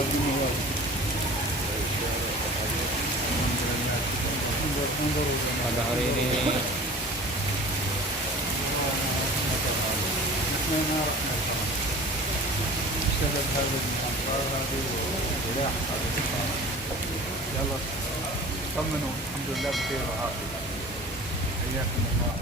Pada hari ini يلا طمنوا الحمد لله بخير وعافية. حياكم الله.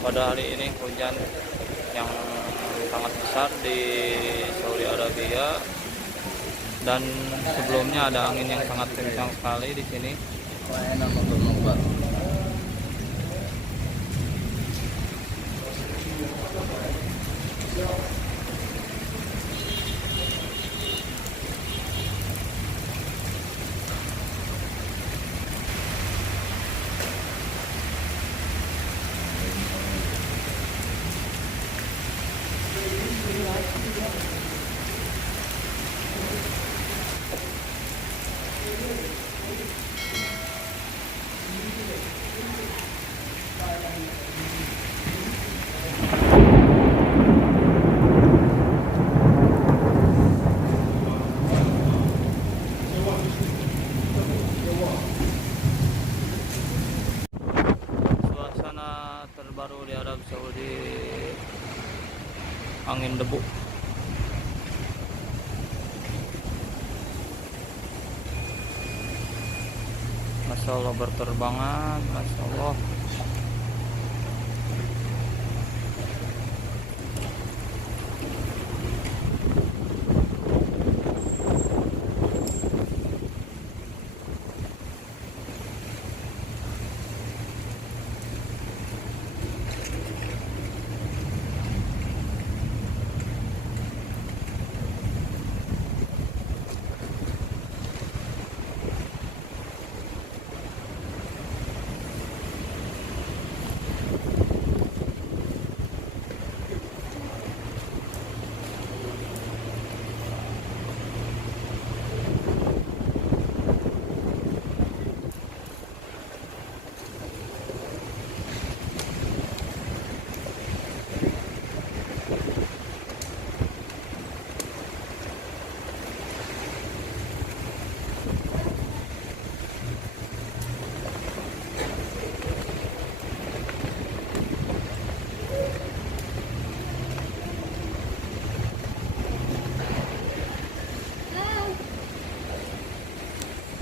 pada hari ini hujan yang sangat besar di Saudi Arabia, dan sebelumnya ada angin yang sangat kencang sekali di sini. Suasana terbaru di Arab Saudi, angin debu. Masya Allah, berterbangan, Masya Allah.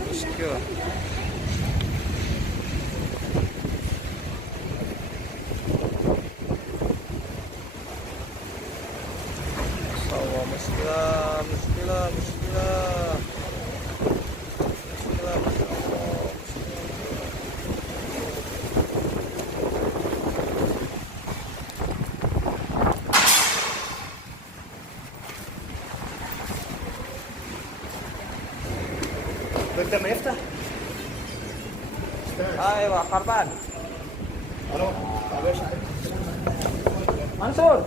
Muskil. Sawah muskilah, muskilah, muskilah. Muskilah, Masya Allah. بدنا ما يفتح. Ayo, Karban. الو. Mansur.